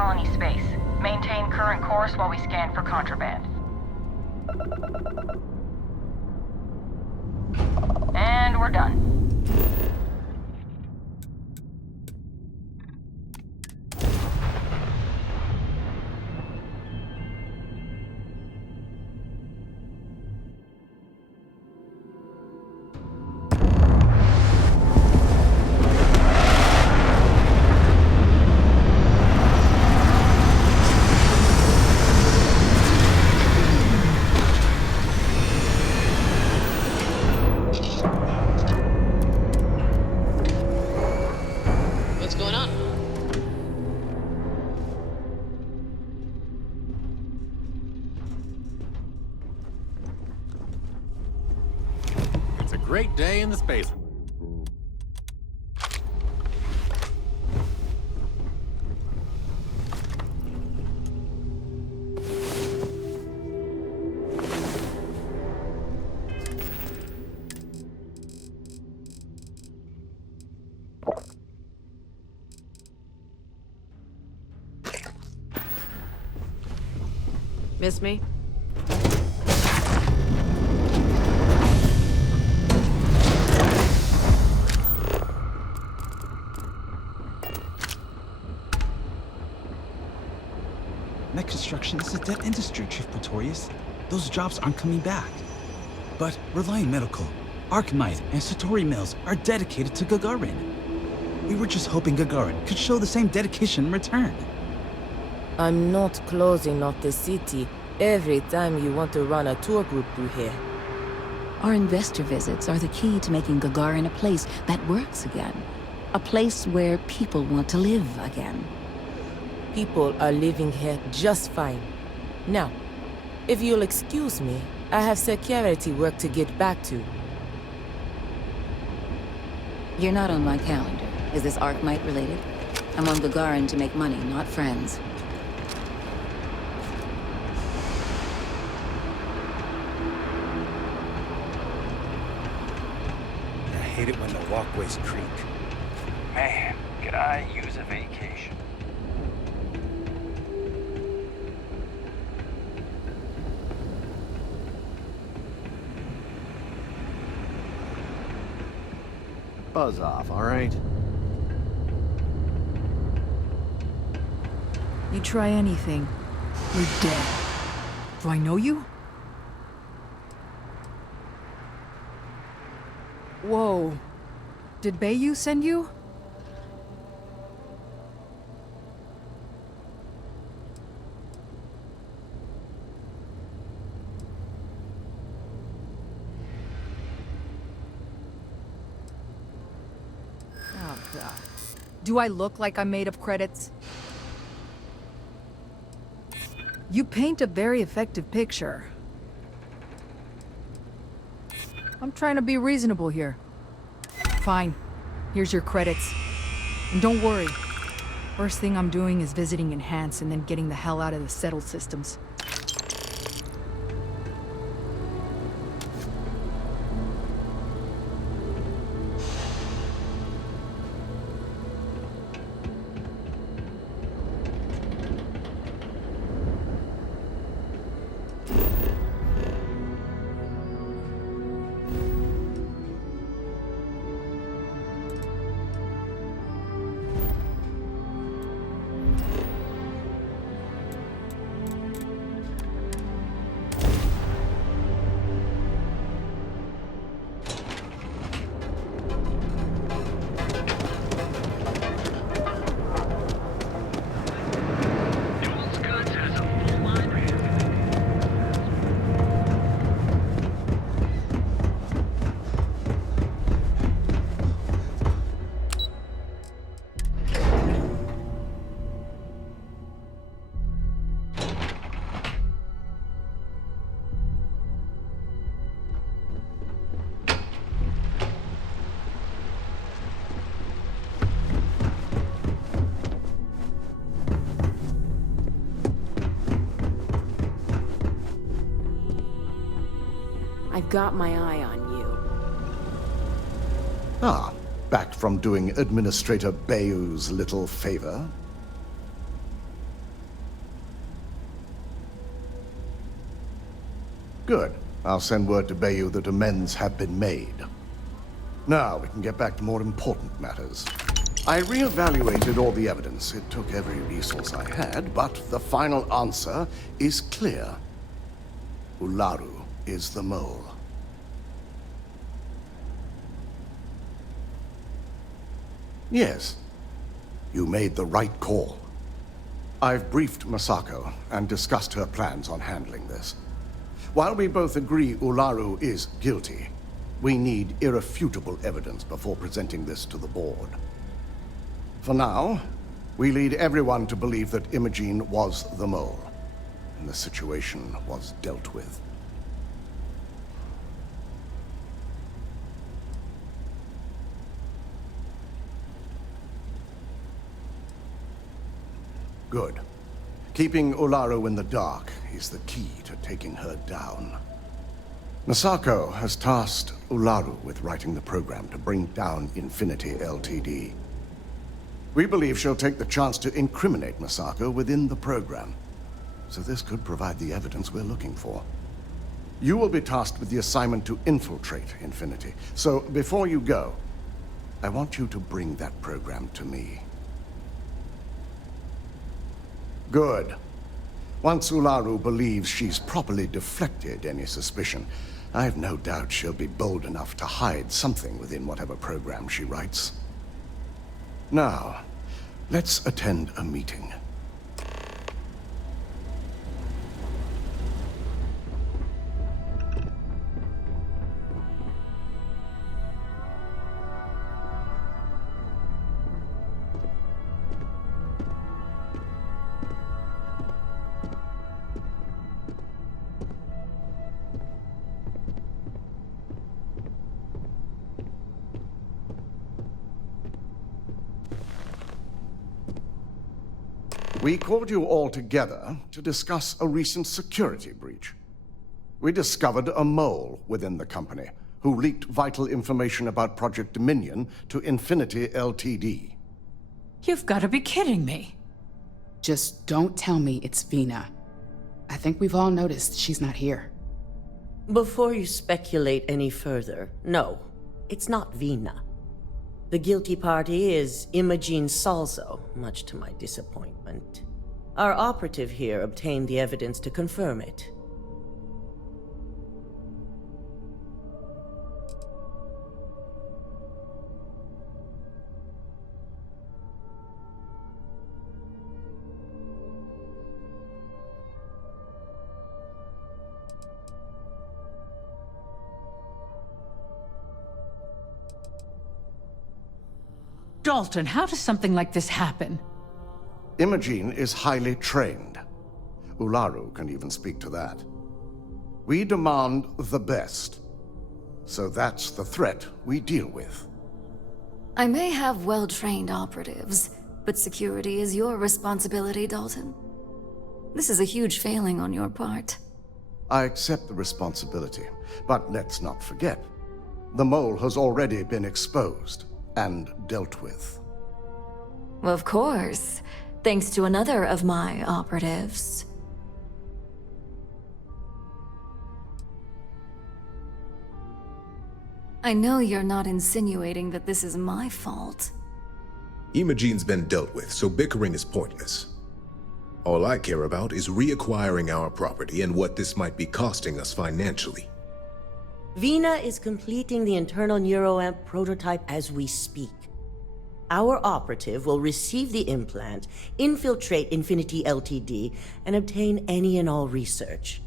colony space. Maintain current course while we scan for contraband. And we're done. Great day in the space. Miss me? Mech construction is a dead industry, Chief Pretorius. Those jobs aren't coming back. But Reliant Medical, Archmite, and Satori Mills are dedicated to Gagarin. We were just hoping Gagarin could show the same dedication in return. I'm not closing off the city every time you want to run a tour group through here. Our investor visits are the key to making Gagarin a place that works again. A place where people want to live again. People are living here just fine. Now, if you'll excuse me, I have security work to get back to. You're not on my calendar. Is this Archmite related? I'm on Gagarin to make money, not friends. I hate it when the walkways creak. Man, could I use a vacation? Buzz off, all right? You try anything, you're dead. Do I know you? Whoa. Did Bayou send you? Oh, God. Do I look like I'm made of credits? You paint a very effective picture. I'm trying to be reasonable here. Fine. Here's your credits. And don't worry. First thing I'm doing is visiting Enhance and then getting the hell out of the settled systems. I've got my eye on you. Ah, back from doing Administrator Bayou's little favor? Good. I'll send word to Bayou that amends have been made. Now, we can get back to more important matters. I re-evaluated all the evidence. It took every resource I had, but the final answer is clear. Ularu is the mole. Yes, you made the right call. I've briefed Masako and discussed her plans on handling this. While we both agree Ularu is guilty, we need irrefutable evidence before presenting this to the board. For now, we lead everyone to believe that Imogene was the mole, and the situation was dealt with. Good. Keeping Ularu in the dark is the key to taking her down. Masako has tasked Ularu with writing the program to bring down Infinity Ltd. We believe she'll take the chance to incriminate Masako within the program, so this could provide the evidence we're looking for. You will be tasked with the assignment to infiltrate Infinity, so before you go, I want you to bring that program to me. Good. Once Ularu believes she's properly deflected any suspicion, I have no doubt she'll be bold enough to hide something within whatever program she writes. Now, let's attend a meeting. We called you all together to discuss a recent security breach. We discovered a mole within the company who leaked vital information about Project Dominion to Infinity Ltd. You've got to be kidding me. Just don't tell me it's Vina. I think we've all noticed she's not here. Before you speculate any further, no, it's not Vina. The guilty party is Imogene Salzo, much to my disappointment. Our operative here obtained the evidence to confirm it. Dalton, how does something like this happen? Imogene is highly trained. Ularu can even speak to that. We demand the best. So that's the threat we deal with. I may have well-trained operatives, but security is your responsibility, Dalton. This is a huge failing on your part. I accept the responsibility, but let's not forget, the mole has already been exposed and dealt with. Of course, thanks to another of my operatives. I know you're not insinuating that this is my fault. Imogene's been dealt with, so bickering is pointless. All I care about is reacquiring our property and what this might be costing us financially. Vina is completing the internal neuroamp prototype as we speak. Our operative will receive the implant, infiltrate Infinity Ltd, and obtain any and all research.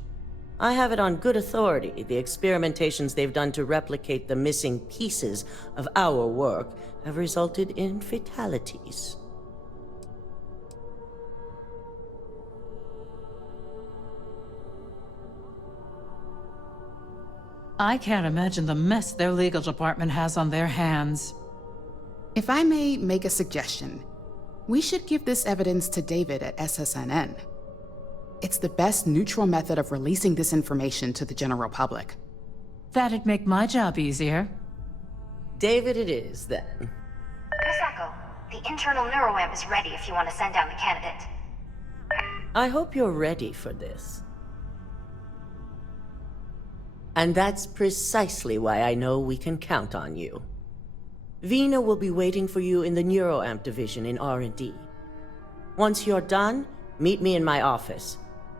I have it on good authority the experimentations they've done to replicate the missing pieces of our work have resulted in fatalities. I can't imagine the mess their legal department has on their hands. If I may make a suggestion, we should give this evidence to David at SSNN. It's the best neutral method of releasing this information to the general public. That'd make my job easier. David it is, then. Masako, the internal neuroamp is ready if you want to send down the candidate. I hope you're ready for this. And that's precisely why I know we can count on you. Vina will be waiting for you in the NeuroAmp division in R&D. Once you're done, meet me in my office.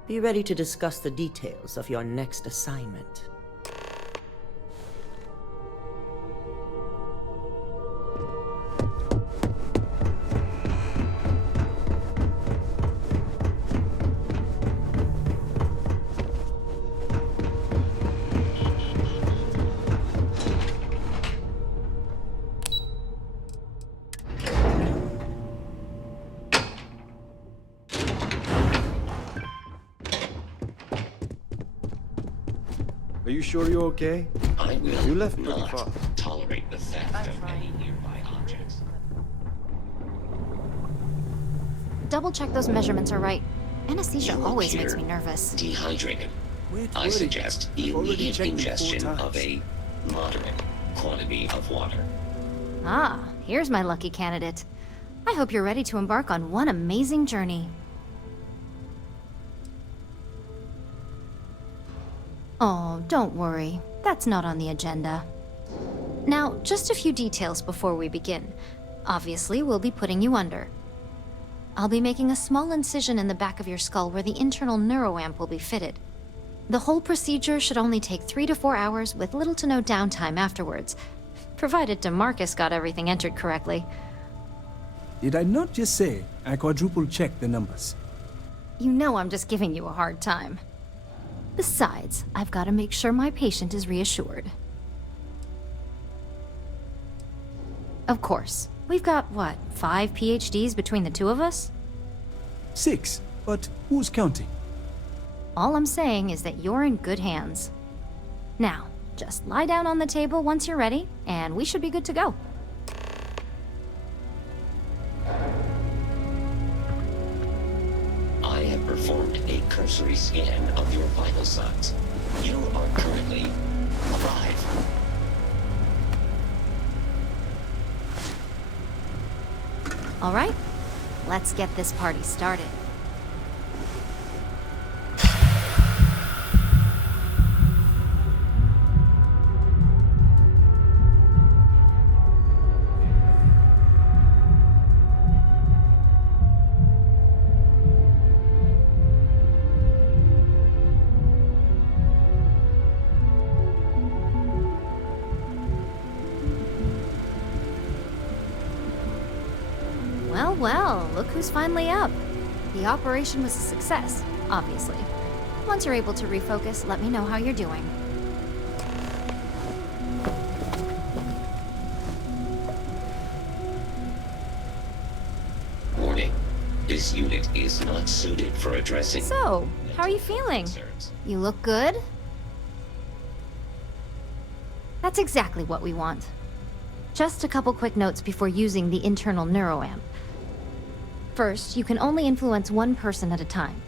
Be ready to discuss the details of your next assignment. Are you sure you're okay? I will You left pretty not fast. tolerate the theft of any nearby objects. Double-check those measurements are right. Anesthesia You always appear makes me nervous. Dehydrated. Wait, I wait. suggest the I've already immediate checked it 4 ingestion of times. a moderate quantity of water. Ah, here's my lucky candidate. I hope you're ready to embark on one amazing journey. Oh, don't worry. That's not on the agenda. Now, just a few details before we begin. Obviously, we'll be putting you under. I'll be making a small incision in the back of your skull where the internal neuroamp will be fitted. The whole procedure should only take 3 to 4 hours with little to no downtime afterwards, provided DeMarcus got everything entered correctly. Did I not just say I quadruple-checked the numbers? You know I'm just giving you a hard time. Besides, I've got to make sure my patient is reassured. Of course. We've got, what, 5 PhDs between the two of us? 6, but who's counting? All I'm saying is that you're in good hands. Now, just lie down on the table once you're ready, and we should be good to go. I have performed a cursory scan of your vital signs. You are currently alive. All right, let's get this party started. Well, look who's finally up. The operation was a success, obviously. Once you're able to refocus, let me know how you're doing. Warning. This unit is not suited for addressing... So, how are you feeling? You look good? That's exactly what we want. Just a couple quick notes before using the internal neuroamp. First, you can only influence one person at a time.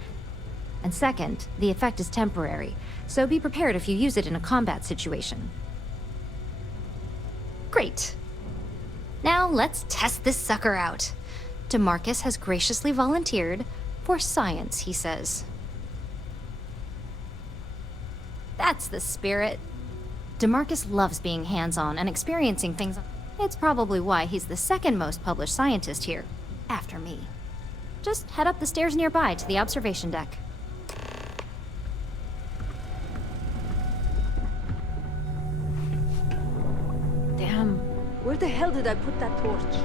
And second, the effect is temporary, so be prepared if you use it in a combat situation. Great. Now let's test this sucker out. DeMarcus has graciously volunteered for science, he says. That's the spirit. DeMarcus loves being hands-on and experiencing things. It's probably why he's the second most published scientist here, after me. Just head up the stairs nearby to the observation deck. Damn, where the hell did I put that torch?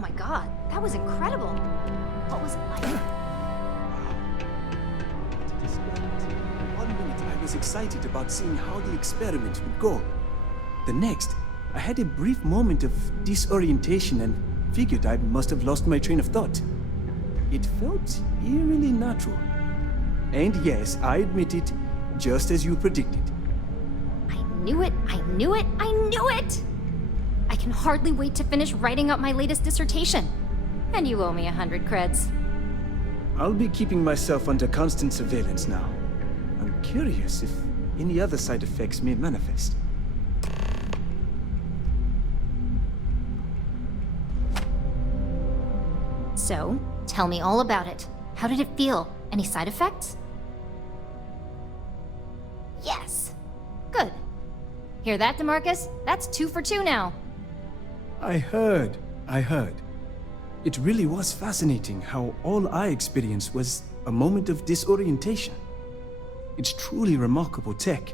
my god, that was incredible. What was it like? One minute I was excited about seeing how the experiment would go. The next, I had a brief moment of disorientation and figured I must have lost my train of thought. It felt eerily natural. And yes, I admit it, just as you predicted. I knew it, I knew it, I knew it! I can hardly wait to finish writing up my latest dissertation. And you owe me 100 creds. I'll be keeping myself under constant surveillance now. I'm curious if any other side effects may manifest. So, tell me all about it. How did it feel? Any side effects? Yes. Good. Hear that, DeMarcus? That's 2 for 2 now. I heard. It really was fascinating how all I experienced was a moment of disorientation. It's truly remarkable tech.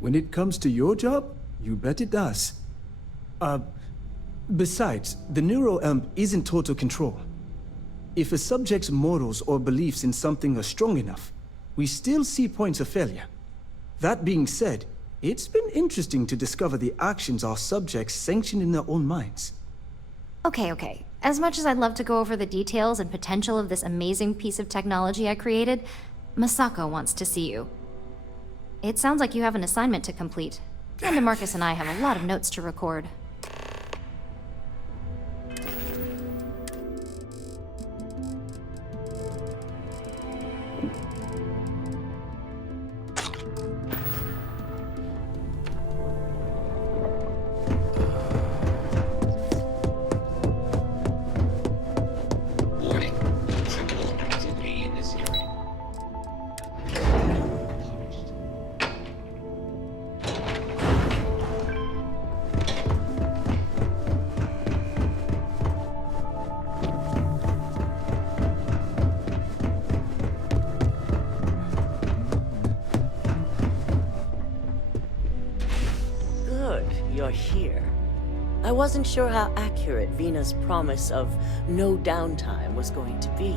When it comes to your job, you bet it does. Besides, the neuroamp isn't total control. If a subject's morals or beliefs in something are strong enough, we still see points of failure. That being said, it's been interesting to discover the actions our subjects sanction in their own minds. Okay. As much as I'd love to go over the details and potential of this amazing piece of technology I created, Masako wants to see you. It sounds like you have an assignment to complete, and DeMarcus and I have a lot of notes to record. You're here. I wasn't sure how accurate Vina's promise of no downtime was going to be.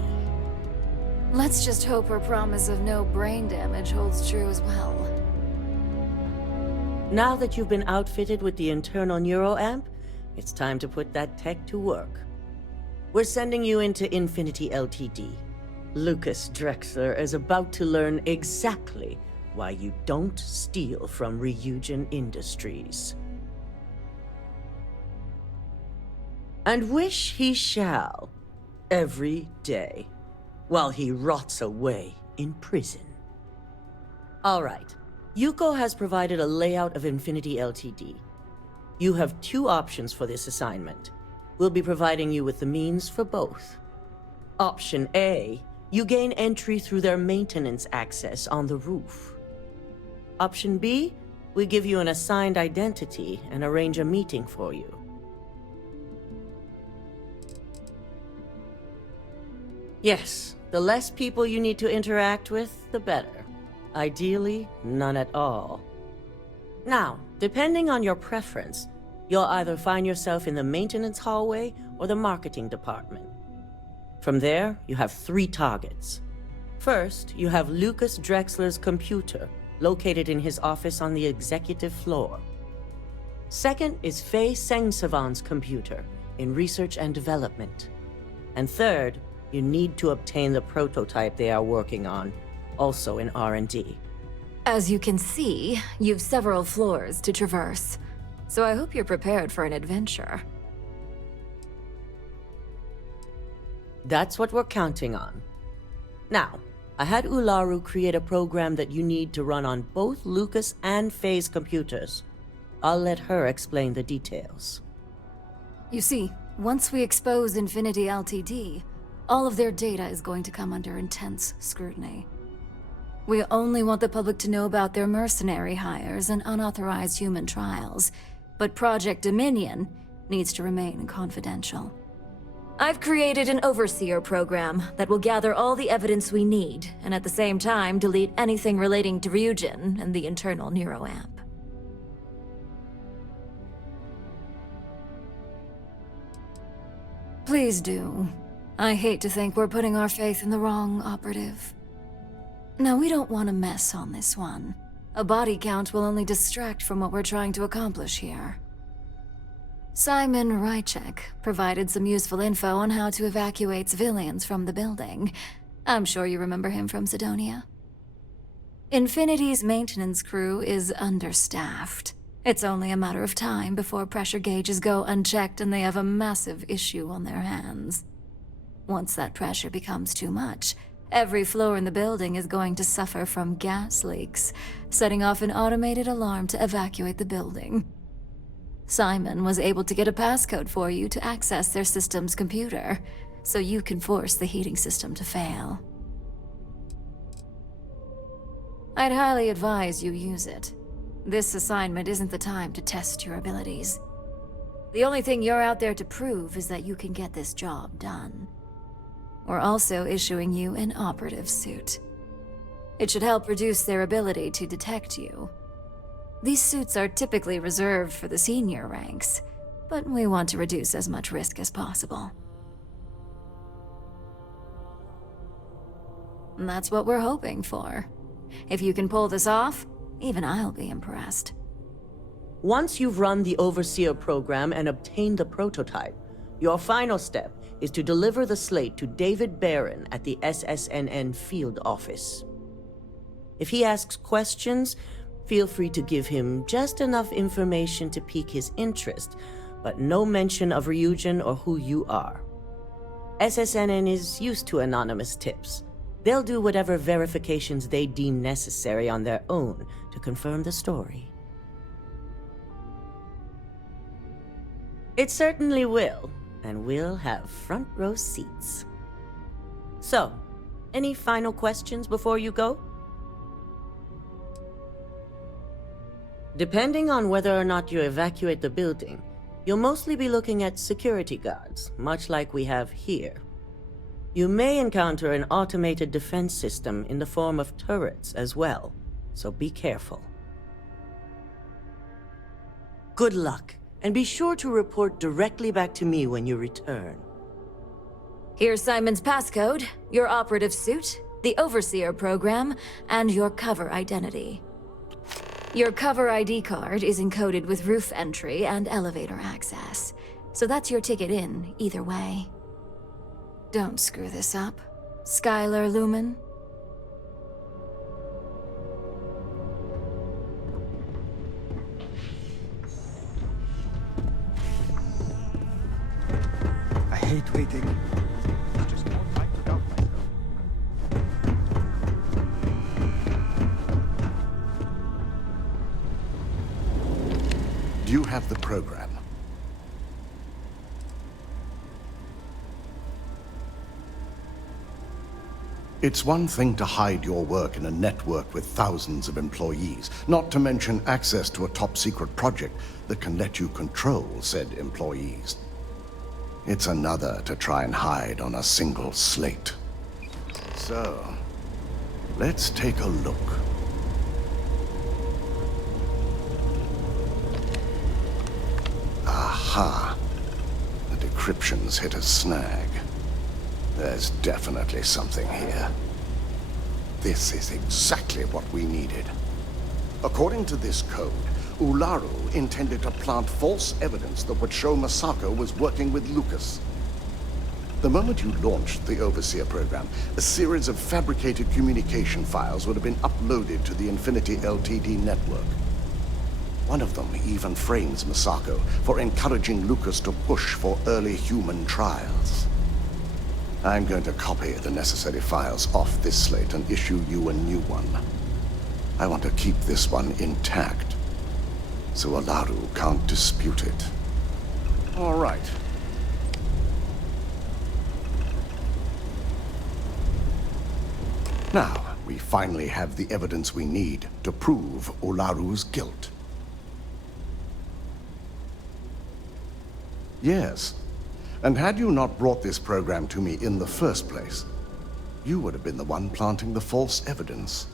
Let's just hope her promise of no brain damage holds true as well. Now that you've been outfitted with the internal neuroamp, it's time to put that tech to work. We're sending you into Infinity Ltd. Lucas Drexler is about to learn exactly why you don't steal from Ryujin Industries. And wish he shall, every day, while he rots away in prison. All right, Yuko has provided a layout of Infinity Ltd. You have 2 options for this assignment. We'll be providing you with the means for both. Option A, you gain entry through their maintenance access on the roof. Option B, we give you an assigned identity and arrange a meeting for you. Yes, the less people you need to interact with, the better. Ideally, none at all. Now, depending on your preference, you'll either find yourself in the maintenance hallway or the marketing department. From there, you have 3 targets. First, you have Lucas Drexler's computer, located in his office on the executive floor. Second is Faye Sengsavan's computer, in research and development. And third, you need to obtain the prototype they are working on, also in R&D. As you can see, you've several floors to traverse, so I hope you're prepared for an adventure. That's what we're counting on. Now, I had Ularu create a program that you need to run on both Lucas and Faye's computers. I'll let her explain the details. You see, once we expose Infinity Ltd., all of their data is going to come under intense scrutiny. We only want the public to know about their mercenary hires and unauthorized human trials, but Project Dominion needs to remain confidential. I've created an overseer program that will gather all the evidence we need, and at the same time delete anything relating to Ryujin and the internal neuroamp. Please do. I hate to think we're putting our faith in the wrong operative. Now, we don't want to mess on this one. A body count will only distract from what we're trying to accomplish here. Simon Rychek provided some useful info on how to evacuate civilians from the building. I'm sure you remember him from Sidonia. Infinity's maintenance crew is understaffed. It's only a matter of time before pressure gauges go unchecked and they have a massive issue on their hands. Once that pressure becomes too much, every floor in the building is going to suffer from gas leaks, setting off an automated alarm to evacuate the building. Simon was able to get a passcode for you to access their system's computer, so you can force the heating system to fail. I'd highly advise you use it. This assignment isn't the time to test your abilities. The only thing you're out there to prove is that you can get this job done. We're also issuing you an operative suit. It should help reduce their ability to detect you. These suits are typically reserved for the senior ranks, but we want to reduce as much risk as possible. And that's what we're hoping for. If you can pull this off, even I'll be impressed. Once you've run the Overseer program and obtained the prototype, your final step is to deliver the slate to David Barron at the SSNN field office. If he asks questions, feel free to give him just enough information to pique his interest, but no mention of Ryujin or who you are. SSNN is used to anonymous tips. They'll do whatever verifications they deem necessary on their own to confirm the story. It certainly will, and we'll have front row seats. So, any final questions before you go? Depending on whether or not you evacuate the building, you'll mostly be looking at security guards, much like we have here. You may encounter an automated defense system in the form of turrets as well, so be careful. Good luck, and be sure to report directly back to me when you return. Here's Simon's passcode, your operative suit, the Overseer program, and your cover identity. Your cover ID card is encoded with roof entry and elevator access, so that's your ticket in, either way. Don't screw this up, Skylar Lumen. I hate waiting. It's just more time to doubt myself. Do you have the program? It's one thing to hide your work in a network with thousands of employees, not to mention access to a top-secret project that can let you control said employees. It's another to try and hide on a single slate. So, let's take a look. Aha! The decryption's hit a snag. There's definitely something here. This is exactly what we needed. According to this code, Ularu intended to plant false evidence that would show Masako was working with Lucas. The moment you launched the Overseer program, a series of fabricated communication files would have been uploaded to the Infinity Ltd network. One of them even frames Masako for encouraging Lucas to push for early human trials. I'm going to copy the necessary files off this slate and issue you a new one. I want to keep this one intact, so Ularu can't dispute it. All right. Now, we finally have the evidence we need to prove Ularu's guilt. Yes. And had you not brought this program to me in the first place, you would have been the one planting the false evidence.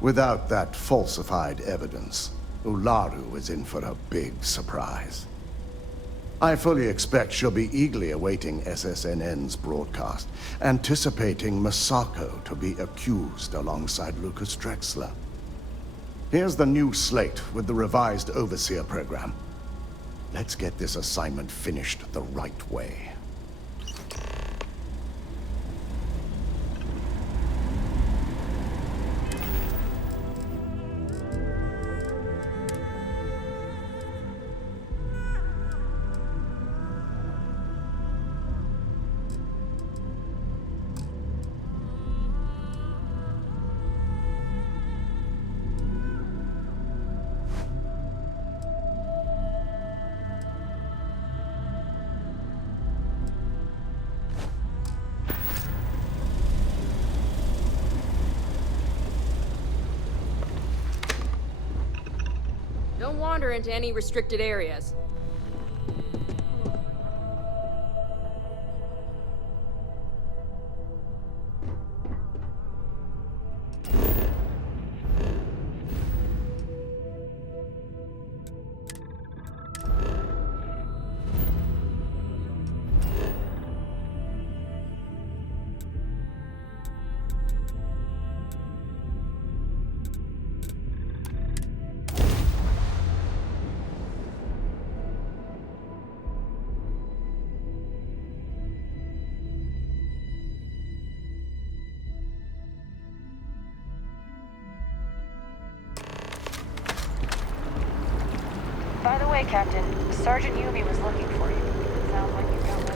Without that falsified evidence, Ularu is in for a big surprise. I fully expect she'll be eagerly awaiting SSNN's broadcast, anticipating Masako to be accused alongside Lucas Drexler. Here's the new slate with the revised Overseer program. Let's get this assignment finished the right way. Don't wander into any restricted areas. By the way, Captain, Sergeant Yumi was looking for you. Sounds like you've got one.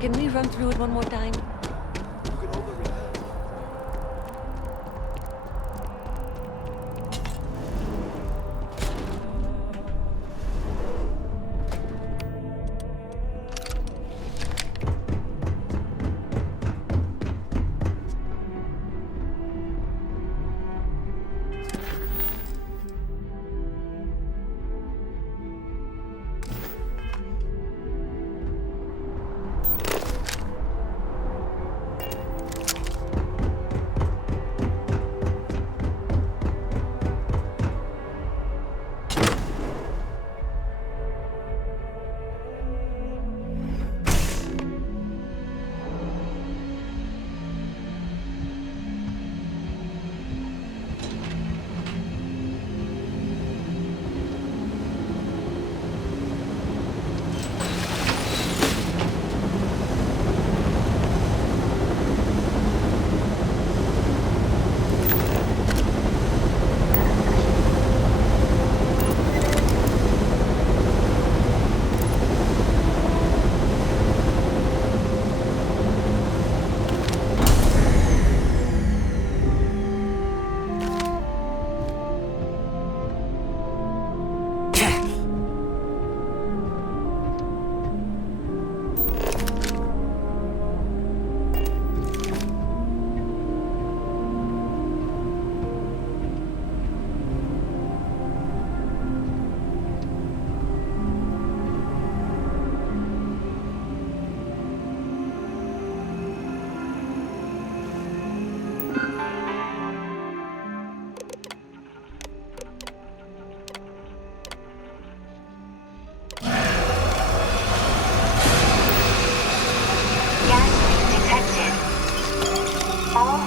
Can we run through it one more time?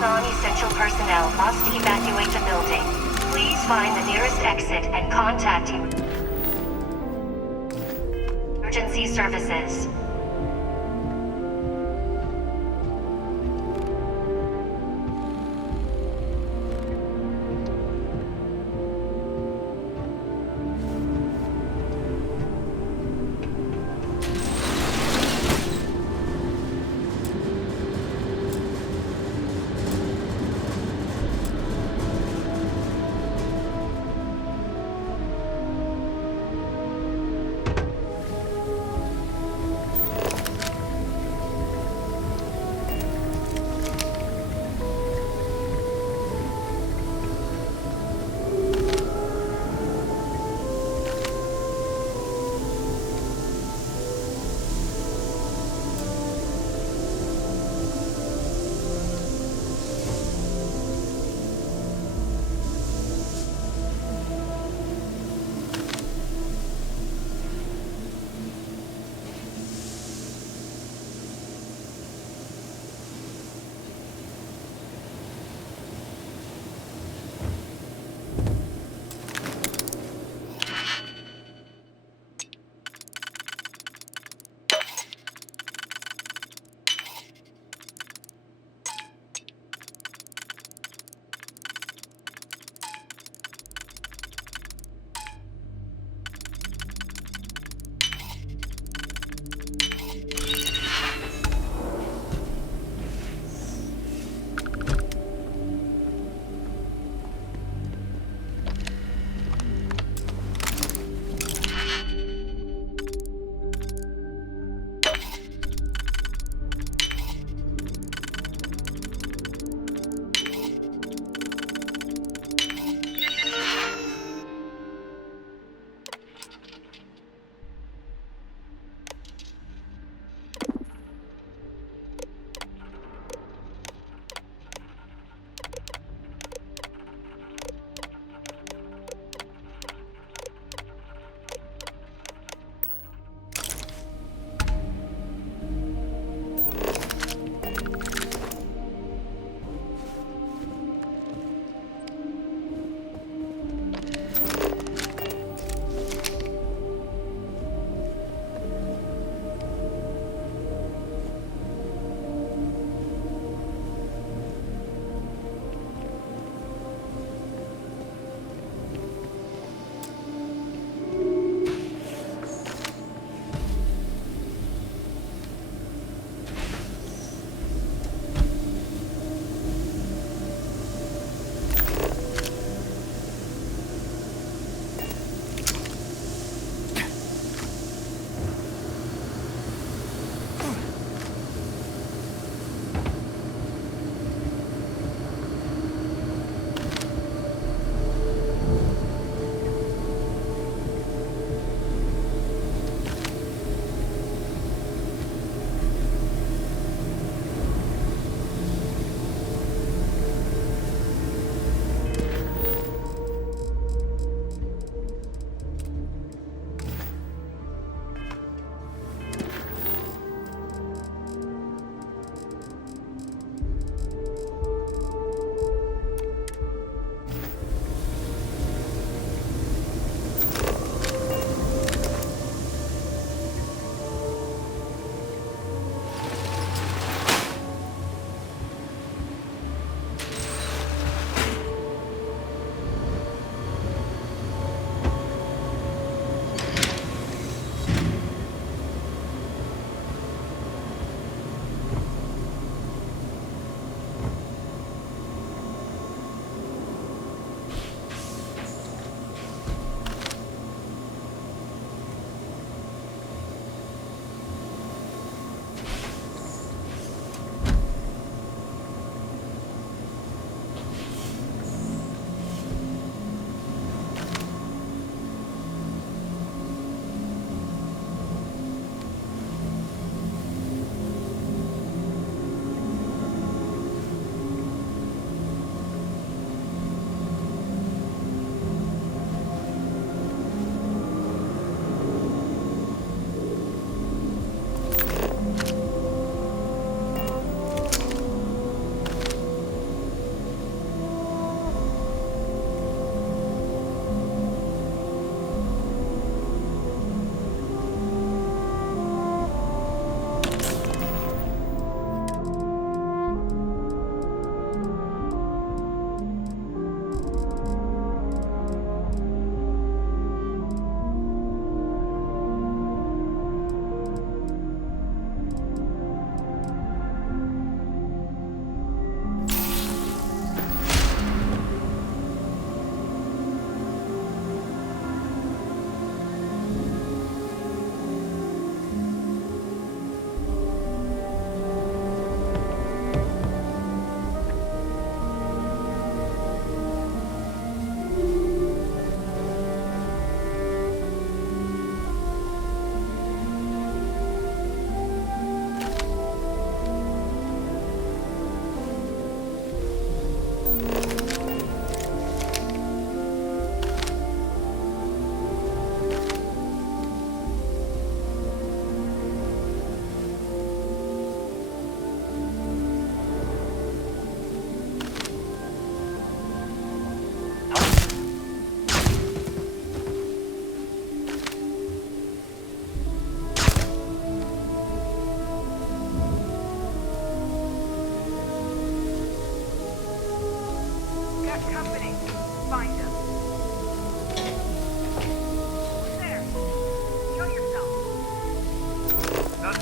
Non-essential personnel must evacuate the building. Please find the nearest exit and contact emergency services.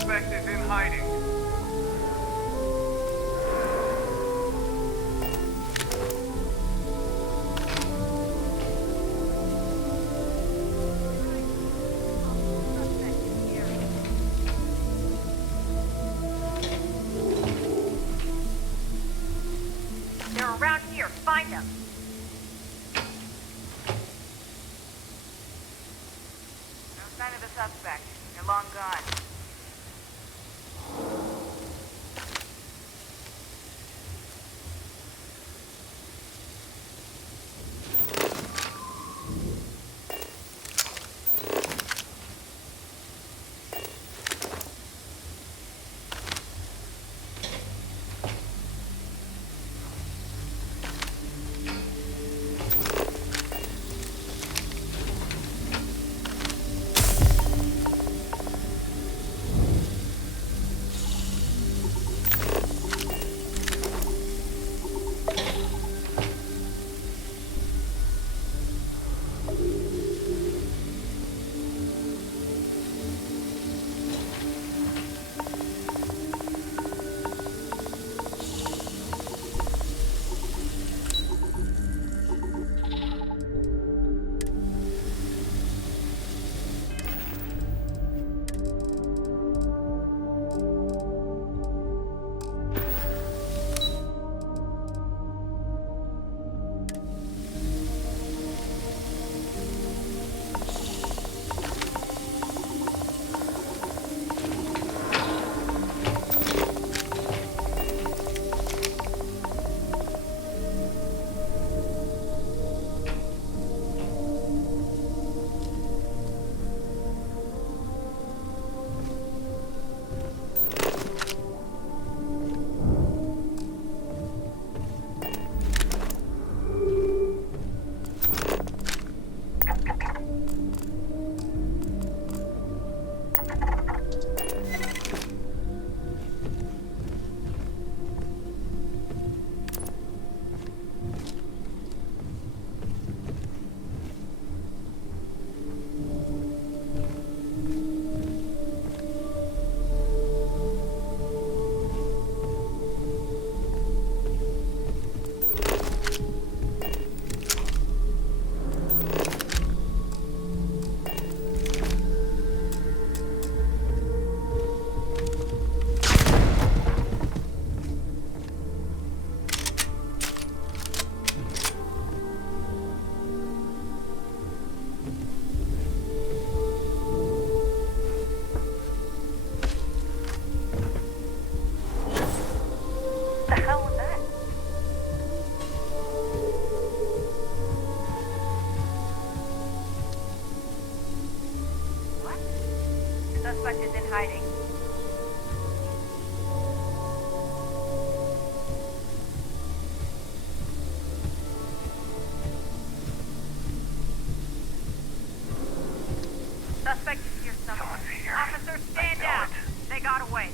suspect is in hiding. They're around here. Find them. No sign of the suspect. They're long gone. Suspect is in hiding. Suspect is here somewhere. Officer, stand down. They got away.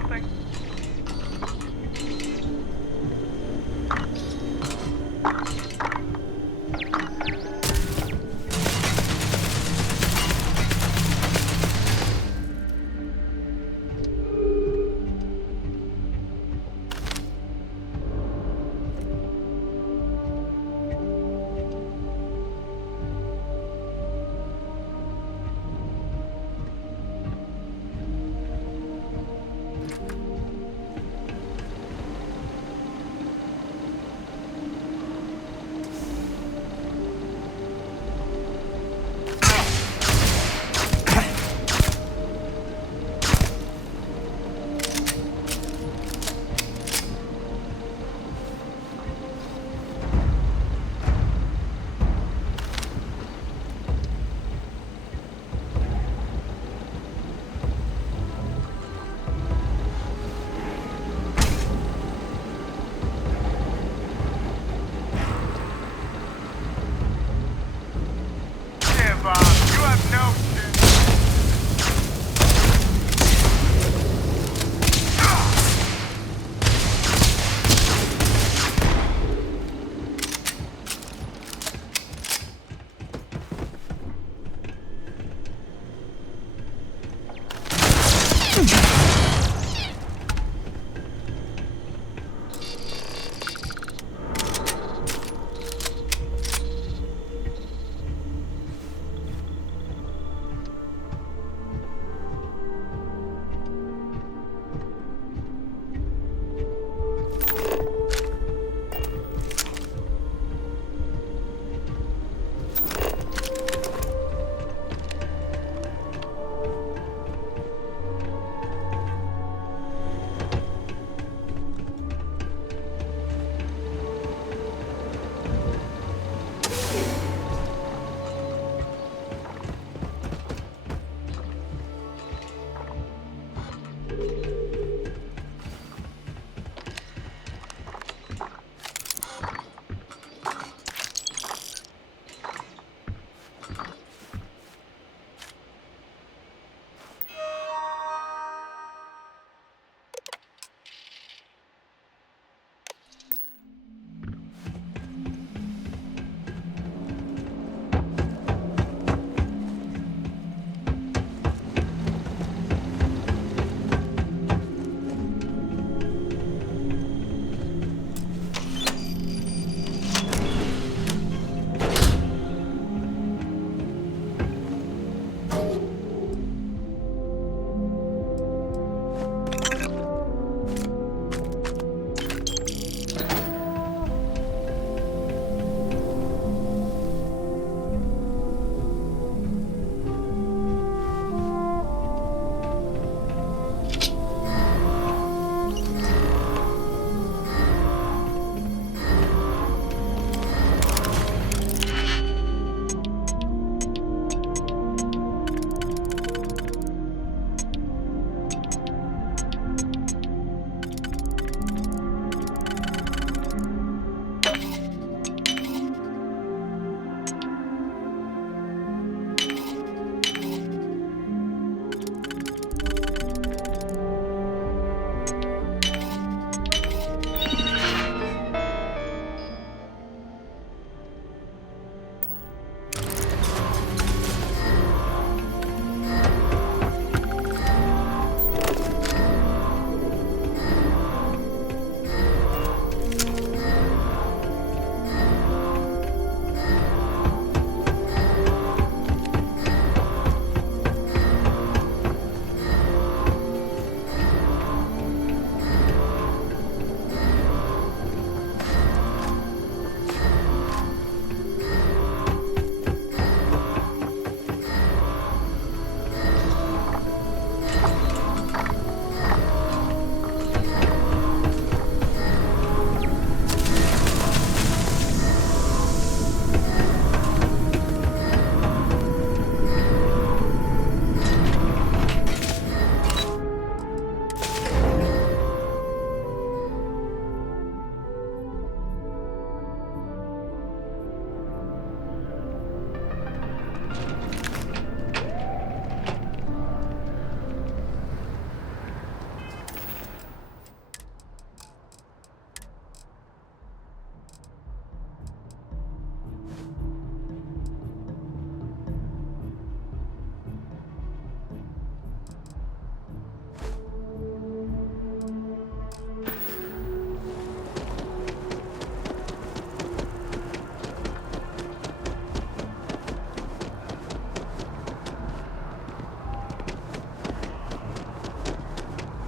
something?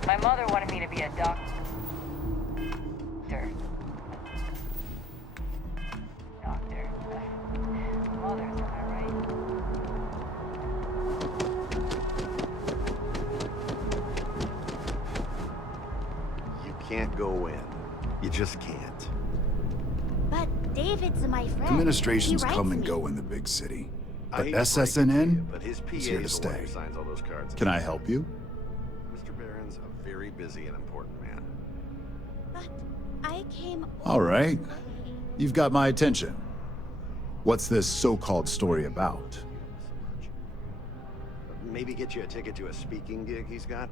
My mother wanted me to be a doctor. Doctor. Mothers, am I right? You can't go in. You just can't. But David's my friend. Administrations He writes come and me. go in the big city. I But hate to break it to SSNN you, but his PA is here to is the one stay. who signs all those cards. Can I help you? Mr. Barron's a very busy and important man. But I came. All right. You've got my attention. What's this so-called story about? Maybe get you a ticket to a speaking gig he's got?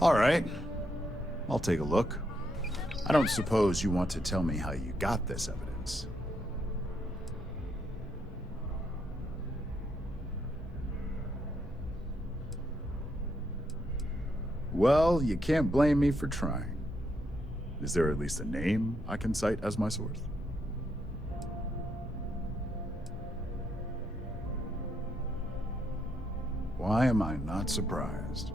All right. I'll take a look. I don't suppose you want to tell me how you got this evidence. Well, you can't blame me for trying. Is there at least a name I can cite as my source? Why am I not surprised?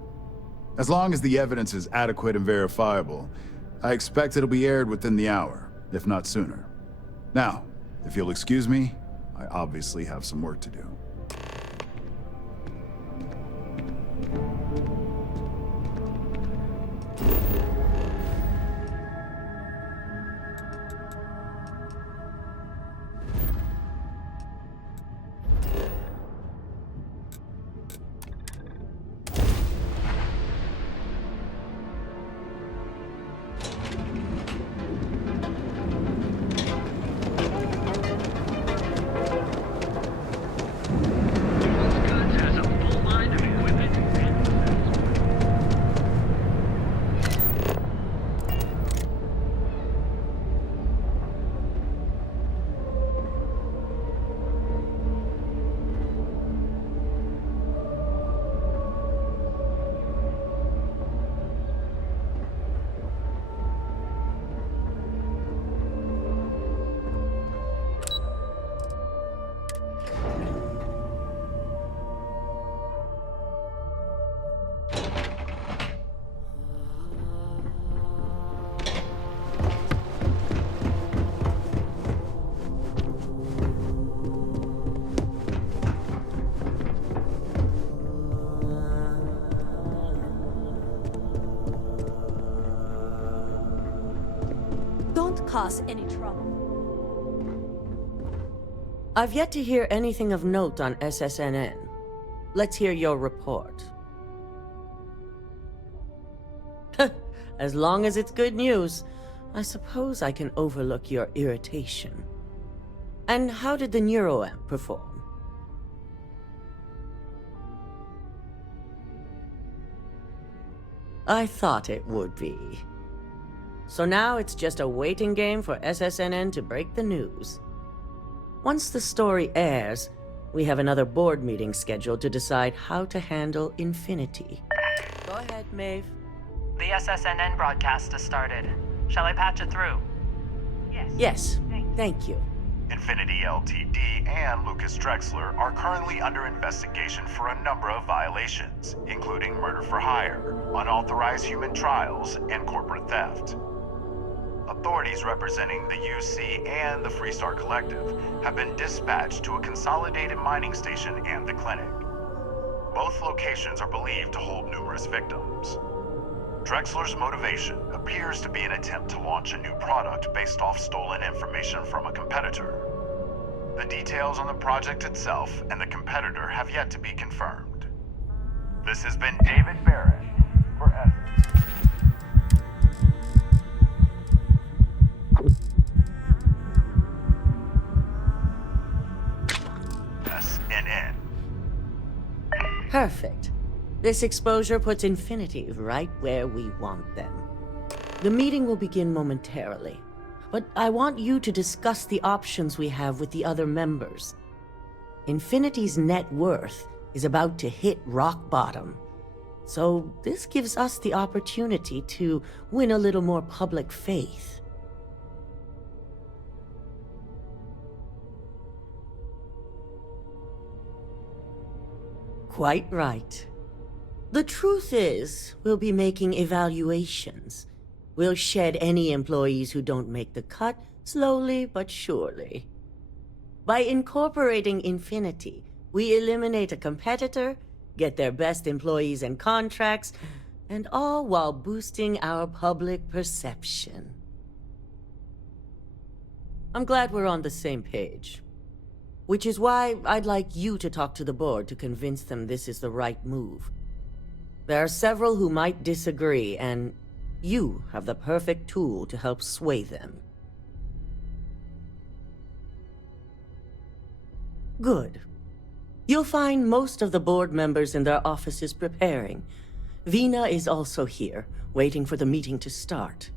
As long as the evidence is adequate and verifiable, I expect it'll be aired within the hour, if not sooner. Now, if you'll excuse me, I obviously have some work to do. Don't cause any trouble. I've yet to hear anything of note on SSNN. Let's hear your report. As long as it's good news, I suppose I can overlook your irritation. And how did the neuroamp perform? I thought it would be. So now it's just a waiting game for SSNN to break the news. Once the story airs, we have another board meeting scheduled to decide how to handle Infinity. Go ahead, Maeve. The SSNN broadcast has started. Shall I patch it through? Yes, thank you. Infinity LTD and Lucas Drexler are currently under investigation for a number of violations, including murder for hire, unauthorized human trials, and corporate theft. Authorities representing the UC and the Freestar Collective have been dispatched to a consolidated mining station and the clinic. Both locations are believed to hold numerous victims. Drexler's motivation appears to be an attempt to launch a new product based off stolen information from a competitor. The details on the project itself and the competitor have yet to be confirmed. This has been David Barrett for SNN. Perfect. This exposure puts Infinity right where we want them. The meeting will begin momentarily, but I want you to discuss the options we have with the other members. Infinity's net worth is about to hit rock bottom, so this gives us the opportunity to win a little more public faith. Quite right. The truth is, we'll be making evaluations. We'll shed any employees who don't make the cut, slowly but surely. By incorporating Infinity, we eliminate a competitor, get their best employees and contracts, and all while boosting our public perception. I'm glad we're on the same page. Which is why I'd like you to talk to the board to convince them this is the right move. There are several who might disagree, and you have the perfect tool to help sway them. Good. You'll find most of the board members in their offices preparing. Vina is also here, waiting for the meeting to start.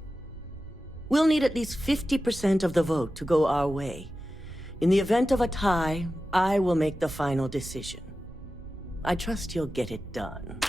We'll need at least 50% of the vote to go our way. In the event of a tie, I will make the final decision. I trust you'll get it done.